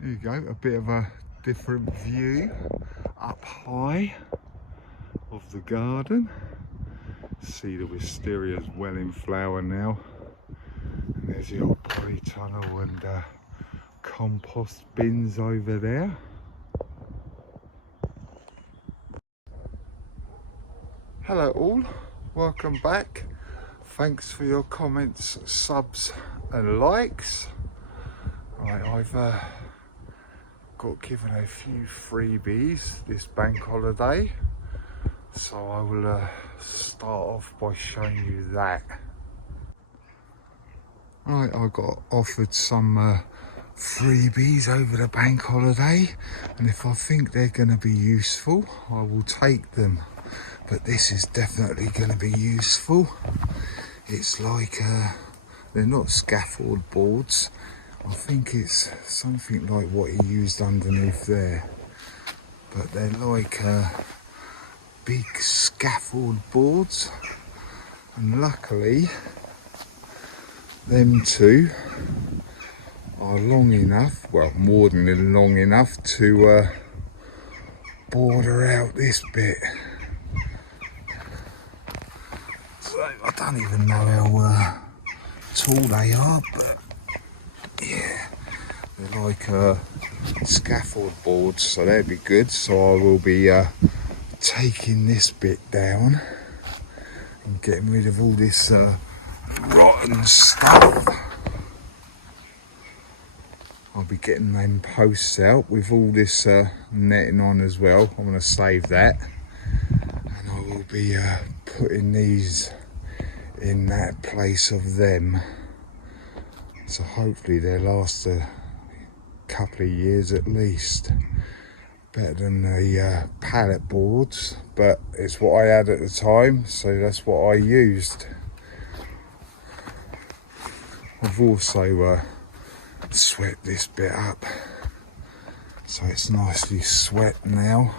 There you go, a bit of a different view up high of the garden. See the wisteria's well in flower now. And there's the old polytunnel and compost bins over there. Hello all, welcome back. Thanks for your comments, subs and likes. Right, I've got given a few freebies this bank holiday, so I will start off by showing you that. Right, I got offered some freebies over the bank holiday, and if I think they're going to be useful, I will take them. But this is definitely going to be useful. It's like they're not scaffold boards. I think it's something like what he used underneath there, but they're like big scaffold boards, and luckily them two are long enough, well, more than long enough to border out this bit. So I don't even know how tall they are, but yeah, they're like scaffold boards, so they'd be good. So I will be taking this bit down and getting rid of all this rotten stuff. I'll be getting them posts out with all this netting on as well. I'm going to save that, and I will be putting these in that place of them. So hopefully they'll last a couple of years at least. Better than the pallet boards, but it's what I had at the time, so that's what I used. I've also swept this bit up, so it's nicely swept now.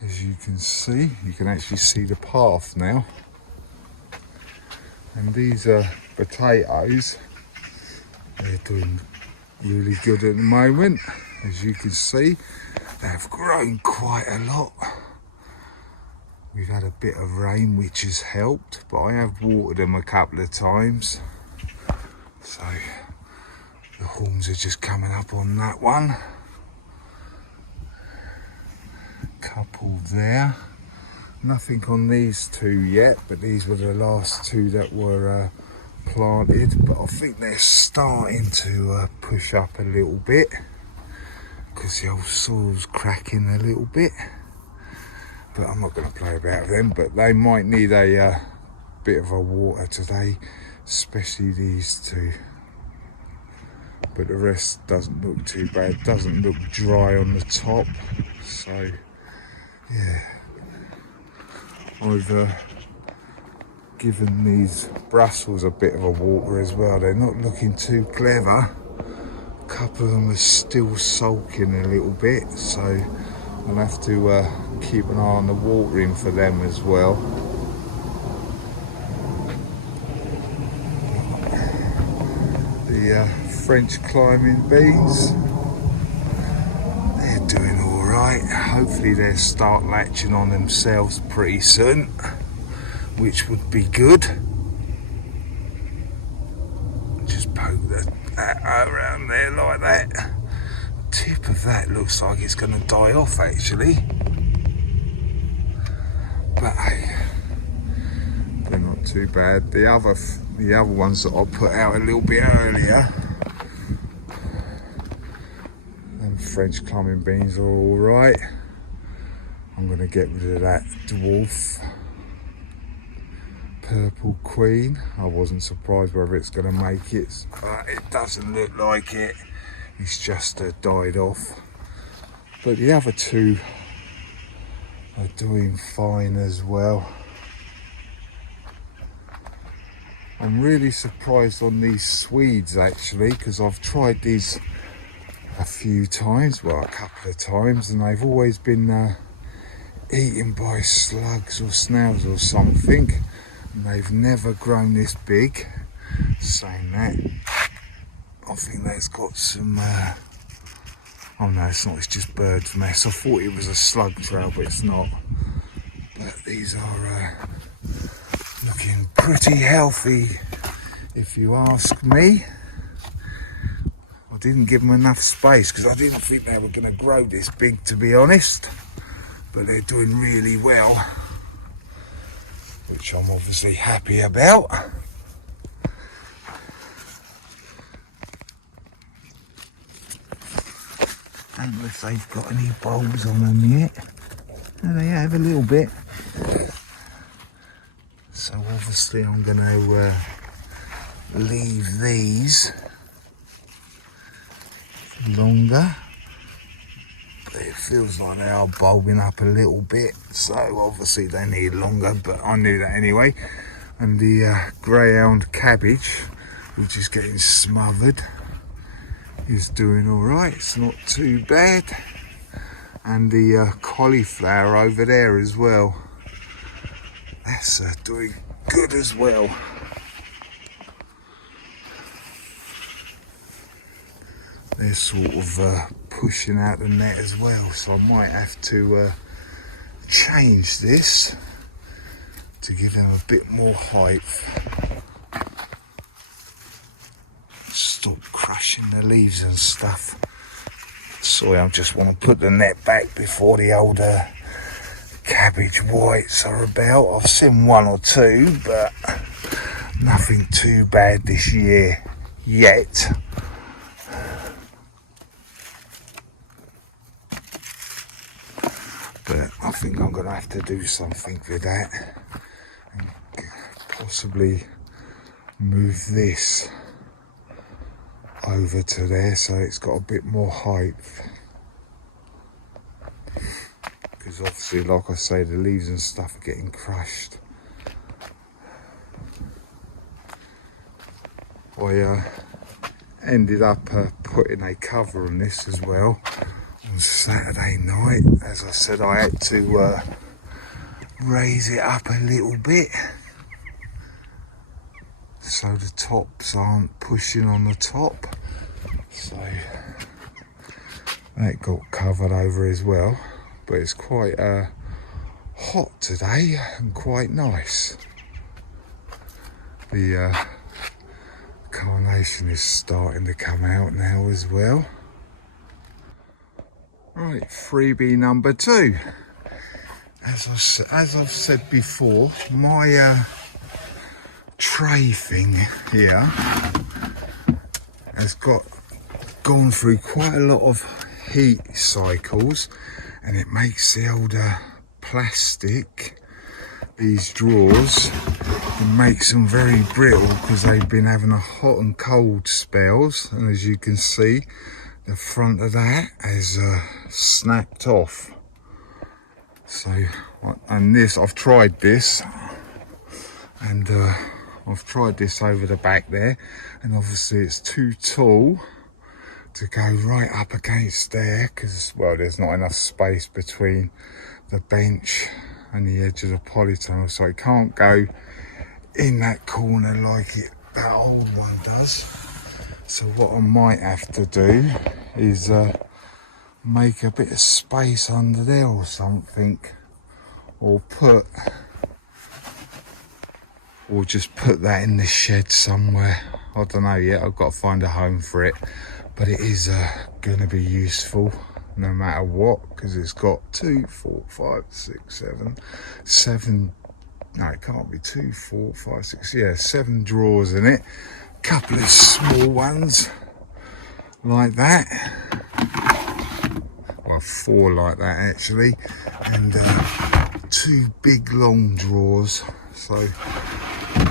As you can see, you can actually see the path now. And these potatoes, they're doing really good at the moment. As you can see, they've grown quite a lot. We've had a bit of rain, which has helped, but I have watered them a couple of times. So the horns are just coming up on that one. Couple there. Nothing on these two yet, but these were the last two that were planted. But I think they're starting to push up a little bit, because the old soil's cracking a little bit. But I'm not going to play about them, but they might need a bit of a water today, especially these two. But the rest doesn't look too bad, doesn't look dry on the top, so yeah. I've given these Brussels a bit of a water as well. They're not looking too clever. A couple of them are still sulking a little bit, so I'll have to keep an eye on the watering for them as well. The French climbing beans, they're doing all right. Hopefully they'll start latching on themselves pretty soon, which would be good. Just poke that around there like that. Tip of that looks like it's going to die off actually, but hey, they're not too bad. The other ones that I put out a little bit earlier, them French climbing beans are all right. I'm going to get rid of that dwarf purple queen. I wasn't surprised whether it's going to make it. It doesn't look like it. It's just died off. But the other two are doing fine as well. I'm really surprised on these Swedes actually, because I've tried these a few times, well, a couple of times, and they've always been eaten by slugs or snails or something, and they've never grown this big. Saying that, I think that's got some Oh no, it's not, it's just bird's mess. I thought it was a slug trail, but it's not. But these are looking pretty healthy, if you ask me. I didn't give them enough space because I didn't think they were going to grow this big, to be honest. But they're doing really well, which I'm obviously happy about. Don't know if they've got any bulbs on them yet. No, they have a little bit. So obviously I'm going to leave these longer. But it feels like they are bulbing up a little bit. So obviously they need longer, but I knew that anyway. And the greyhound cabbage, which is getting smothered, is doing all right. It's not too bad. And the cauliflower over there as well, that's doing good as well. They're sort of pushing out the net as well, so I might have to change this to give them a bit more height. Stop crushing the leaves and stuff. Sorry, I just want to put the net back before the old cabbage whites are about. I've seen one or two, but nothing too bad this year yet. But I think I'm going to have to do something with that. And possibly move this over to there so it's got a bit more height. Because obviously, like I say, the leaves and stuff are getting crushed. I ended up putting a cover on this as well on Saturday night. As I said, I had to raise it up a little bit so the tops aren't pushing on the top. So that got covered over as well. But it's quite hot today and quite nice. The carnation is starting to come out now as well. Right, freebie number 2. As I've said before, my tray thing here has gone through quite a lot of heat cycles, and it makes the older plastic, these drawers, it makes them very brittle because they've been having a hot and cold spells. And as you can see, the front of that has snapped off. So, and this, I've tried this, and I've tried this over the back there, and obviously it's too tall to go right up against there because, well, there's not enough space between the bench and the edge of the polytunnel, so it can't go in that corner like that old one does. So what I might have to do is make a bit of space under there or something, or just put that in the shed somewhere. I don't know yet, I've got to find a home for it. But it is going to be useful no matter what, because it's got 2, 4, 5, 6, 7. No, it can't be 2, 4, 5, 6. Yeah, 7 drawers in it. Couple of small ones like that. Well, 4 like that actually, and 2 big long drawers. So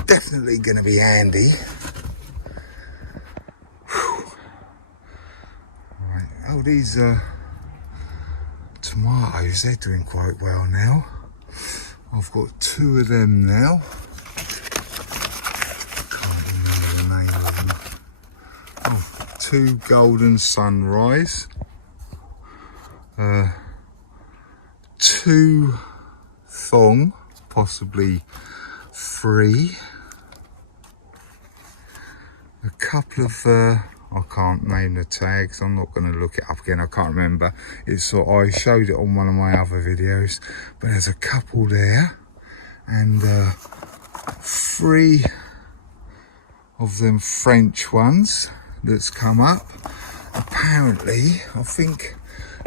definitely going to be handy. Oh, these tomatoes, they're doing quite well now. I've got 2 of them now. Can't remember the name of them. Oh, 2 golden sunrise. 2 thong, possibly 3. A couple of I can't name the tags. I'm not going to look it up again. I can't remember. It's I showed it on one of my other videos, but there's a couple there, and 3 of them French ones that's come up. Apparently, I think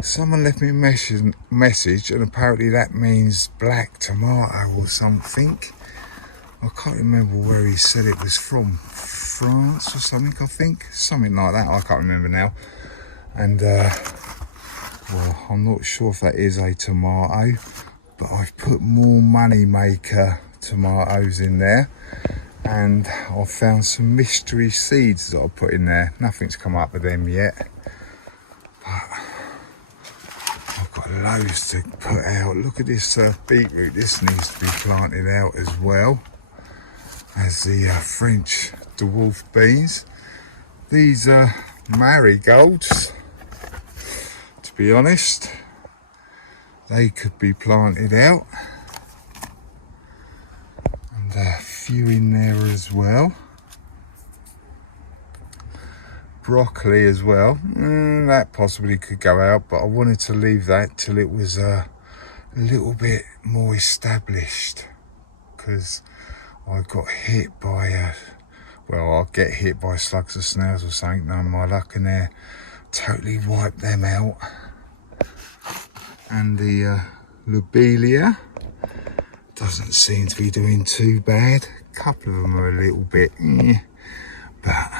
someone left me a message, and apparently that means black tomato or something. I can't remember where he said it was from. France or something, I think. Something like that, I can't remember now. And, well, I'm not sure if that is a tomato, but I've put more money maker tomatoes in there. And I've found some mystery seeds that I put in there. Nothing's come up with them yet. But I've got loads to put out. Look at this beetroot. This needs to be planted out as well as the French dwarf beans. These are marigolds, to be honest. They could be planted out. And a few in there as well. Broccoli as well. That possibly could go out, but I wanted to leave that till it was a little bit more established, because I got hit by well, I'll get hit by slugs or snails or something, none of my luck, and they totally wiped them out. And the lobelia doesn't seem to be doing too bad. A couple of them are a little bit, but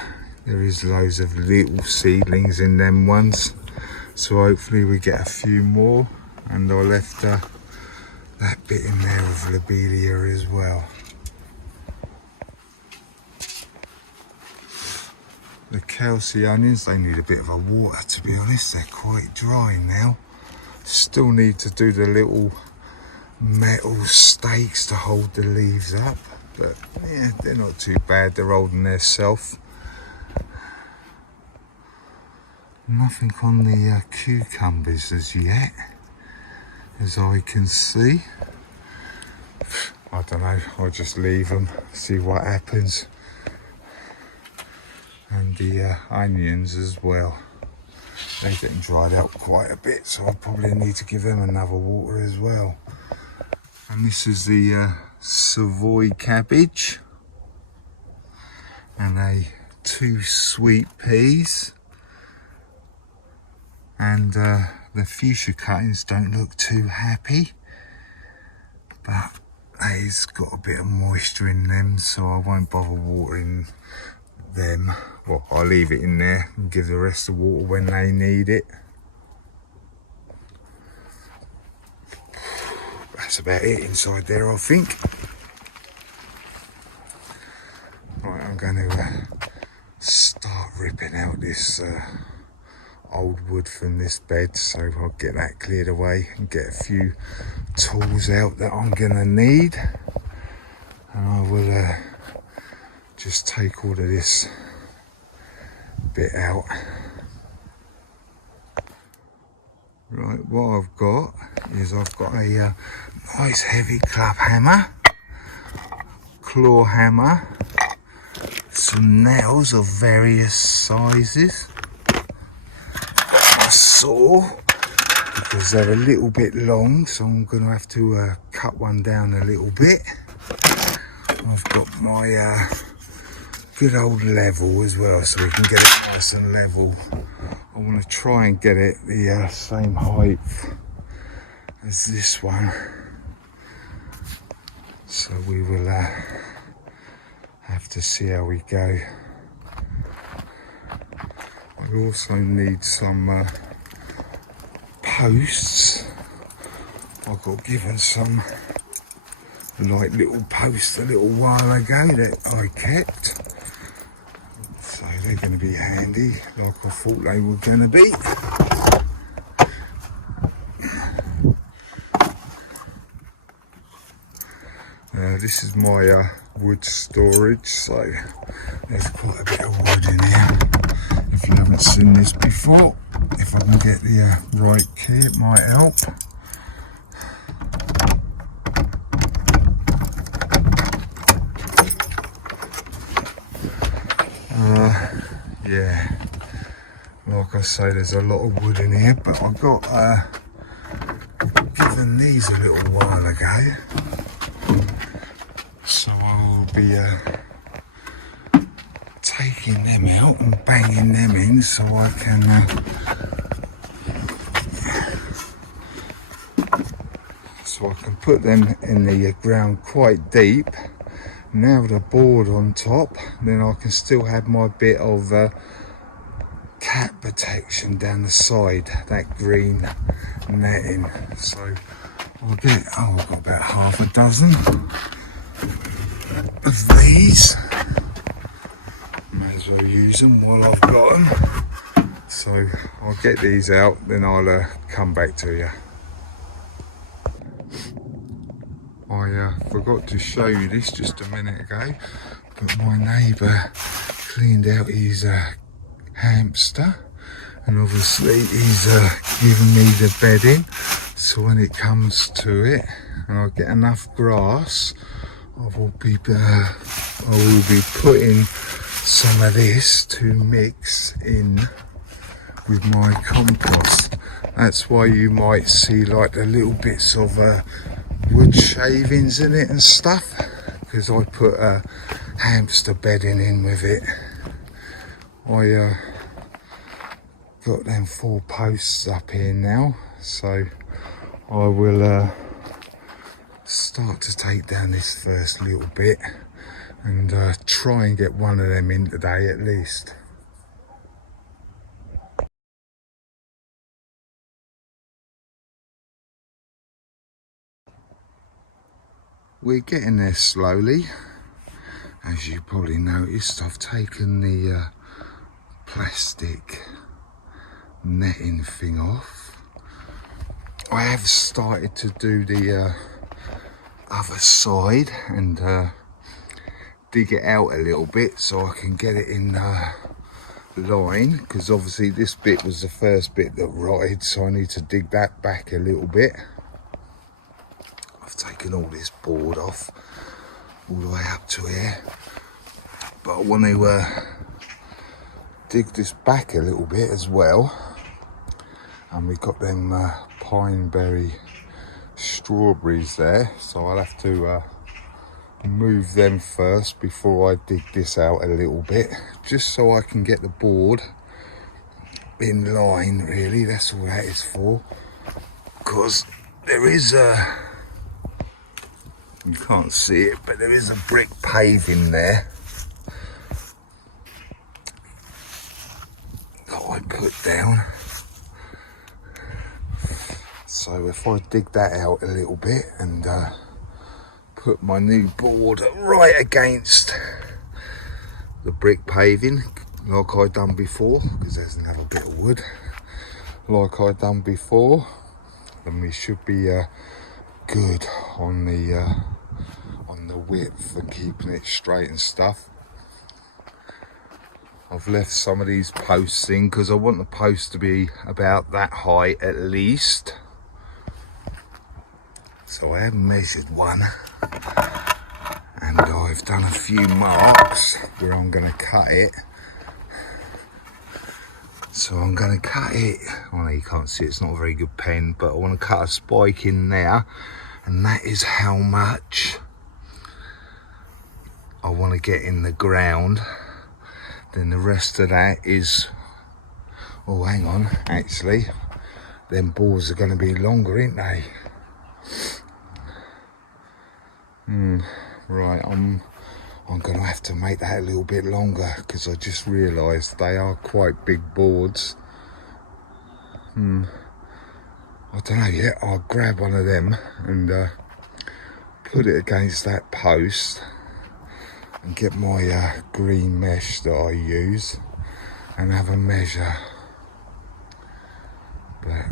there is loads of little seedlings in them ones. So hopefully we get a few more, and I left that bit in there of lobelia as well. The Kelsey onions, they need a bit of a water, to be honest. They're quite dry now. Still need to do the little metal stakes to hold the leaves up, but yeah, they're not too bad. They're holding their self. Nothing on the cucumbers as yet, as I can see. I don't know, I'll just leave them, see what happens. And the onions as well. They're getting dried out quite a bit, so I'll probably need to give them another water as well. And this is the Savoy cabbage. And 2 sweet peas. And the fuchsia cuttings don't look too happy, but they've got a bit of moisture in them, so I won't bother watering them. Well, I'll leave it in there and give the rest of the water when they need it. That's about it inside there, I think. Right, I'm going to start ripping out this old wood from this bed, so I'll get that cleared away and get a few tools out that I'm going to need. And I will just take all of this bit out. Right, what I've got is I've got a nice heavy club hammer, claw hammer, some nails of various sizes, a saw because they're a little bit long, so I'm going to have to cut one down a little bit. I've got my good old level as well, so we can get it nice and level. I want to try and get it the same height as this one, so we will have to see how we go. I also need some posts. I got given some like little posts a little while ago that I kept, so they're going to be handy like I thought they were going to be. This is my wood storage, so there's quite a bit of wood in here. If you haven't seen this before, if I can get the right key, it might help. Yeah, like I say, there's a lot of wood in here, but I got given these a little while ago, so I'll be taking them out and banging them in so I can put them in the ground quite deep. Now with a board on top, then I can still have my bit of cat protection down the side, that green netting. So I'll get, I've got about half a dozen of these. May as well use them while I've got them. So I'll get these out, then I'll come back to you. I forgot to show you this just a minute ago, but my neighbour cleaned out his hamster, and obviously he's given me the bedding, so when it comes to it and I get enough grass, I will be putting some of this to mix in with my compost. That's why you might see like the little bits of wood shavings in it and stuff, because I put hamster bedding in with it. I got them 4 posts up here now, so I will start to take down this first little bit and try and get one of them in today at least. We're getting there slowly. As you probably noticed, I've taken the plastic netting thing off. I have started to do the other side and dig it out a little bit so I can get it in line, because obviously this bit was the first bit that rotted, so I need to dig that back a little bit. I've taken all this board off all the way up to here, but I want to dig this back a little bit as well. And we've got them pineberry strawberries there, so I'll have to move them first before I dig this out a little bit, just so I can get the board in line. Really, that's all that is for, because there is you can't see it, but there is a brick paving there that I put down. So if I dig that out a little bit and put my new board right against the brick paving like I done before, because there's another bit of wood like I done before, then we should be good on the width for keeping it straight and stuff. I've left some of these posts in because I want the post to be about that height at least. So I have measured one, and I've done a few marks where I'm going to cut it. So I'm going to cut it, well, you can't see, it's not a very good pen, but I want to cut a spike in there, and that is how much I want to get in the ground. Then the rest of that is, oh hang on, actually them boards are going to be longer, ain't they? Right, I'm going to have to make that a little bit longer, because I just realised they are quite big boards. I don't know yet. I'll grab one of them and put it against that post and get my green mesh that I use and have a measure. But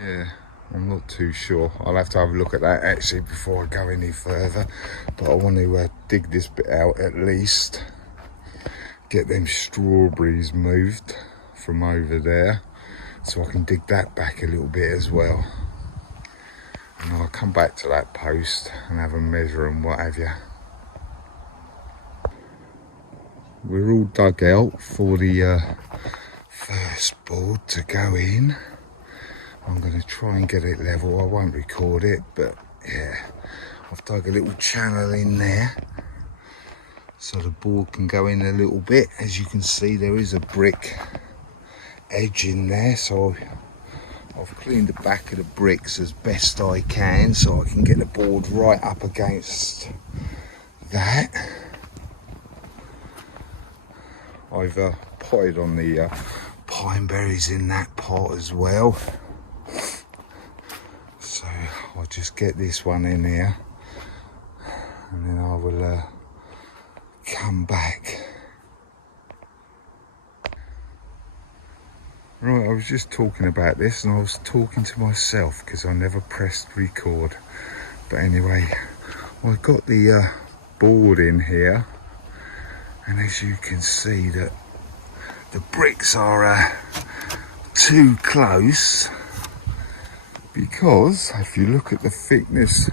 yeah, I'm not too sure. I'll have to have a look at that actually before I go any further. But I want to dig this bit out at least, get them strawberries moved from over there, so I can dig that back a little bit as well. And I'll come back to that post and have a measure and what have you. We're all dug out for the first board to go in. I'm going to try and get it level. I won't record it, but yeah, I've dug a little channel in there so the board can go in a little bit. As you can see, there is a brick edge in there, so I've cleaned the back of the bricks as best I can so I can get the board right up against that. I've potted on the pine berries in that pot as well. So I'll just get this one in here and then I will come back. Right, I was just talking about this and I was talking to myself because I never pressed record. But anyway, I've got the board in here, and as you can see that the bricks are too close, because if you look at the thickness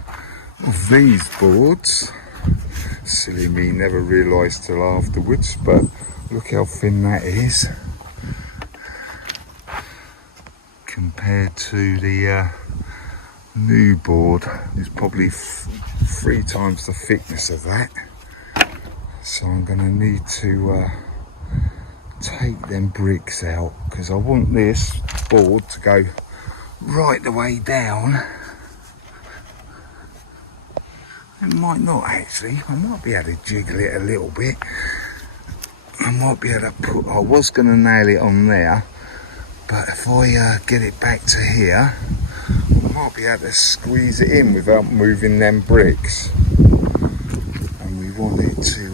of these boards, silly me, never realised till afterwards, but look how thin that is compared to the new board. It's probably 3 times the thickness of that. So I'm going to need to take them bricks out because I want this board to go right the way down. It might not actually. I might be able to jiggle it a little bit. I might be able to put, I was going to nail it on there, but if I get it back to here, I might be able to squeeze it in without moving them bricks. And we want it to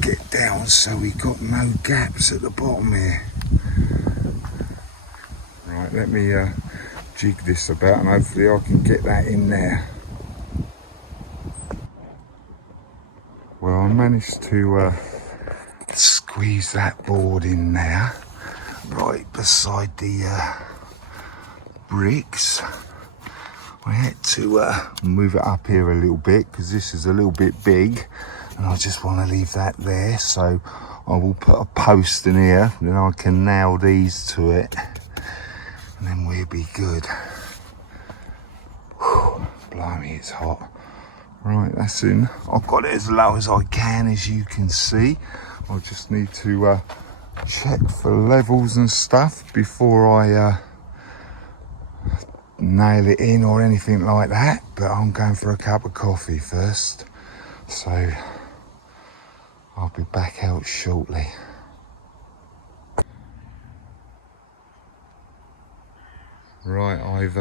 get down so we got no gaps at the bottom here. Right, let me jig this about and hopefully I can get that in there. Well, I managed to squeeze that board in there, right beside the bricks. I had to move it up here a little bit because this is a little bit big and I just want to leave that there, so I will put a post in here, then I can nail these to it and then we'll be good. Whew, blimey, it's hot. Right, that's in. I've got it as low as I can, as you can see. I just need to check for levels and stuff before I nail it in or anything like that, but I'm going for a cup of coffee first, so I'll be back out shortly. Right, I've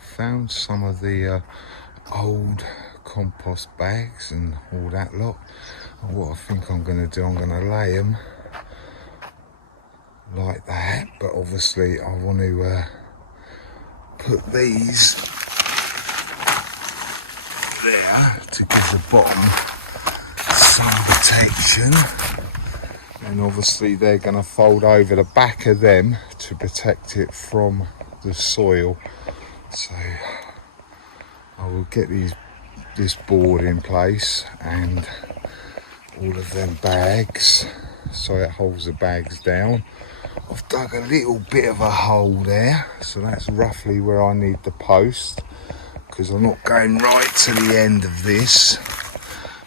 found some of the old compost bags and all that lot, and what I think I'm going to do, I'm going to lay them like that, but obviously I want to put these there to give the bottom some protection, and obviously they're going to fold over the back of them to protect it from the soil. So I will get this board in place and all of them bags so it holds the bags down. I've dug a little bit of a hole there, so that's roughly where I need the post, because I'm not going right to the end of this.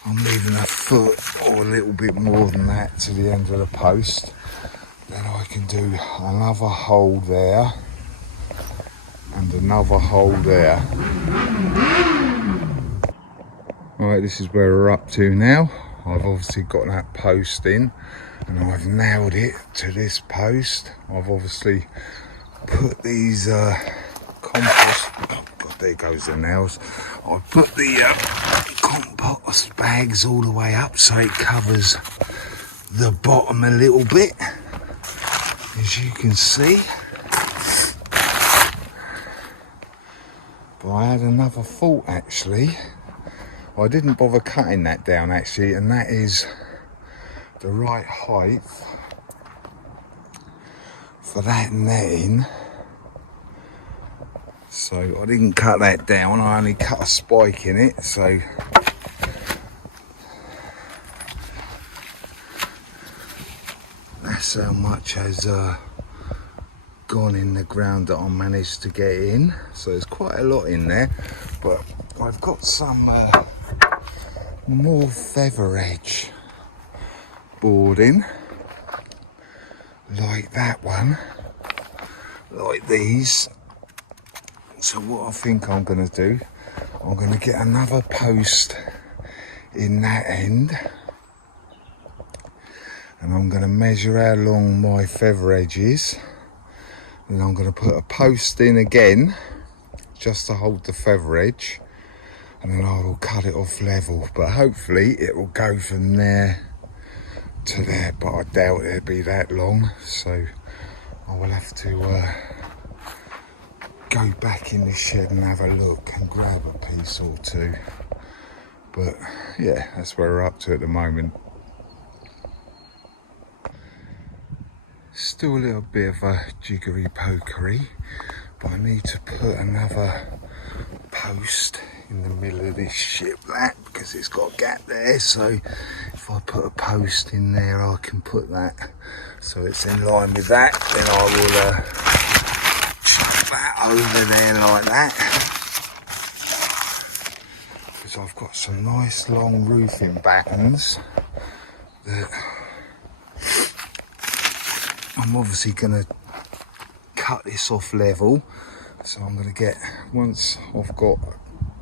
I'm leaving a foot or a little bit more than that to the end of the post. Then I can do another hole there and another hole there. Alright, this is where we're up to now. I've obviously got that post in and I've nailed it to this post. I've obviously put these compost, oh God, there goes the nails. I put the compost bags all the way up so it covers the bottom a little bit, as you can see. But I had another thought actually. I didn't bother cutting that down actually, and that is the right height for that netting. So I didn't cut that down, I only cut a spike in it, so that's how much as gone in the ground that I managed to get in, so there's quite a lot in there. But I've got some more feather edge boarding like that one, like these. So what I think I'm going to do, I'm going to get another post in that end, and I'm going to measure how long my feather edge is, and I'm going to put a post in again just to hold the feather edge, and then I will cut it off level. But hopefully it will go from there to there, but I doubt it'll be that long, so I will have to go back in the shed and have a look and grab a piece or two. But yeah, that's where we're up to at the moment. Still a little bit of a jiggery pokery, but I need to put another post in the middle of this shiplap because it's got a gap there. So if I put a post in there, I can put that so it's in line with that. Then I will chuck that over there like that, because I've got some nice long roofing battens that I'm obviously going to cut this off level. So I'm going to get, once I've got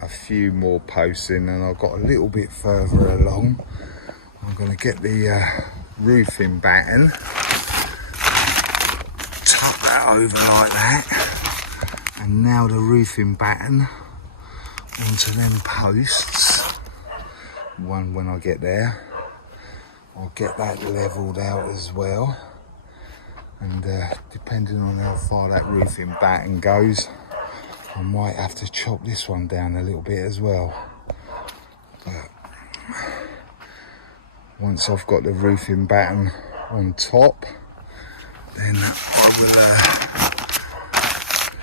a few more posts in and I've got a little bit further along, I'm going to get the roofing batten, tuck that over like that, and nail the roofing batten onto them posts. One when I get there, I'll get that levelled out as well. And depending on how far that roofing batten goes, I might have to chop this one down a little bit as well. But once I've got the roofing batten on top, then I will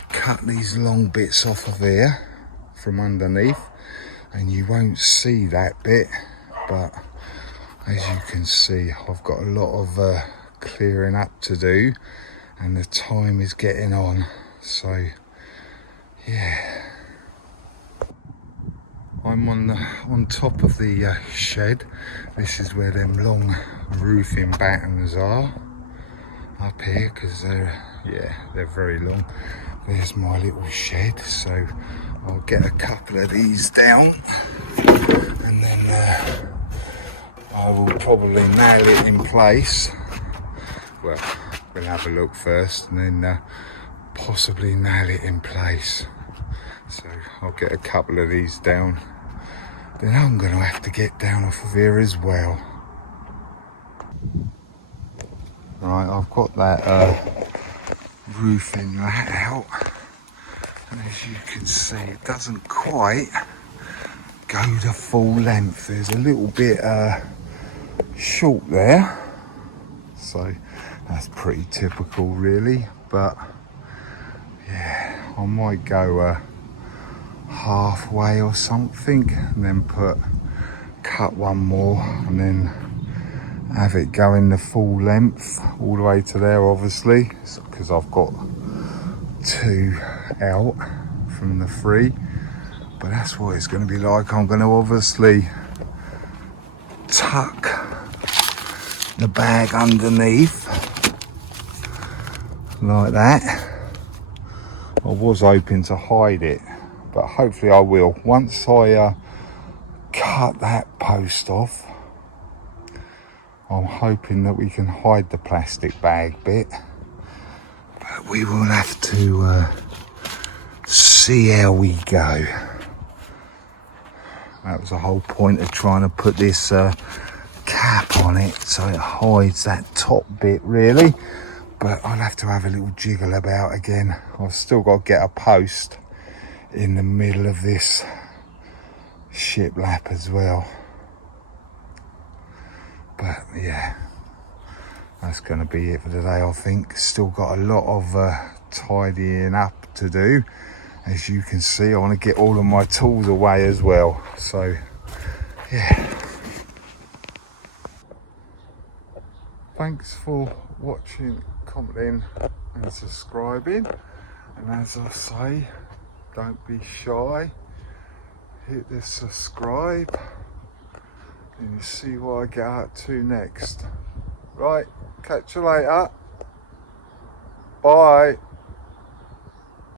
cut these long bits off of here from underneath, and you won't see that bit, but as you can see, I've got a lot of clearing up to do, and the time is getting on. So yeah, I'm on top of the shed. This is where them long roofing battens are, up here, because they're very long. There's my little shed, so I'll get a couple of these down, and then I will probably nail it in place. Well, we'll have a look first and then possibly nail it in place. So I'll get a couple of these down. Then I'm going to have to get down off of here as well. Right, I've got that roofing lat out. And as you can see, it doesn't quite go the full length. There's a little bit short there. So that's pretty typical really, but yeah, I might go halfway or something, and then cut one more, and then have it going the full length all the way to there, obviously, because I've got 2 out from the 3. But that's what it's going to be like. I'm going to obviously tuck the bag underneath like that. I was hoping to hide it, but hopefully I will. Once I cut that post off, I'm hoping that we can hide the plastic bag bit, but we will have to see how we go. That was the whole point of trying to put this cap on it, so it hides that top bit really. But I'll have to have a little jiggle about again. I've still got to get a post in the middle of this shiplap as well. But yeah, that's going to be it for today, I think. Still got a lot of tidying up to do. As you can see, I want to get all of my tools away as well. So yeah, thanks for watching, commenting, and subscribing. And as I say, don't be shy. Hit the subscribe and you see what I get up to next. Right, catch you later. Bye.